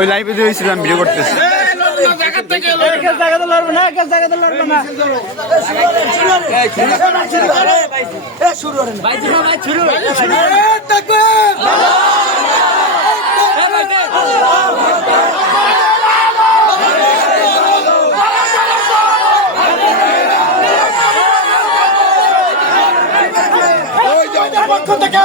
ওই লাইভে দিয়েছিলাম ভিডিও করতেছি। জায়গাতে লড়বে না একা জায়গাতে লড়বে না। পক্ষ থেকে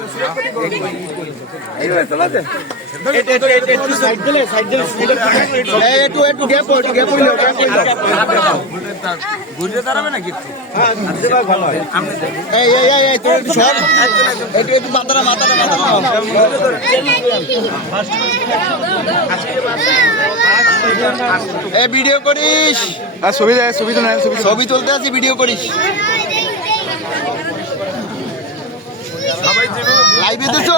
একটু মাথাটা মাথাটা মাথাটা এ ভিডিও করিস। আর ছবি দেয় ছবি তো নেয় ছবি তো- ছবি তুলতে আছি ভিডিও করিস। লাইভে দিছো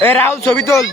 এ রাহুল ছবি তোল।